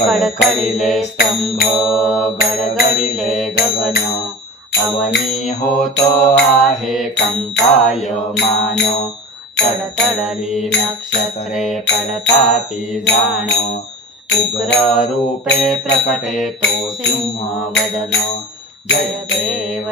कडकडीले स्तंभ गडगडिले गगन, अवनी होतो आहे कंपायमान। तडतडली नक्षत्रे पडताती जाण, उग्र रूपे प्रकटे तो सिंहवदन। जय देव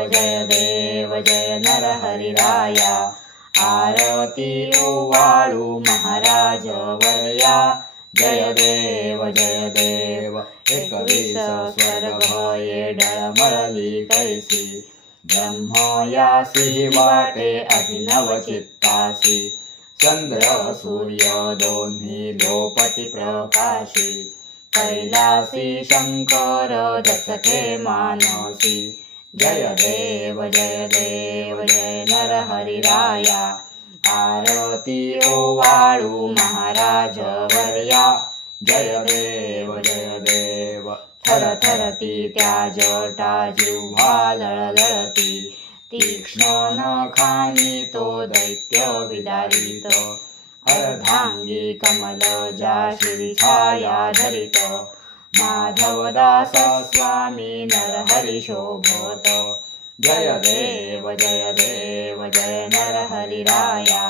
जय नरहरिराया, आरती ओवाळू महाराज वर्या। जय देव 21 स्वर्ग ये डळमळली कैसी, ब्रह्मयासी वाटे अभिनव चित्तासी। चंद्र सूर्य दोन्ही लोपती प्रकाशी, कैलासी शंकर दचके मानसी। जय देव जय नरहरिराया, आरती ओवाळू महाराज वर्या। जय देव थरथरती त्या जटा जिव्हा लळलळती, तीक्ष्ण नखानी तो दैत्य विदारित। अर्धांगी कमल जाशी छाया धरित, माधवदास स्वामी नरहरि शोभत। जय देव जय नरहरिराया,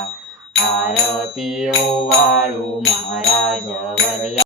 आरती ओवाळू महाराज वर्या।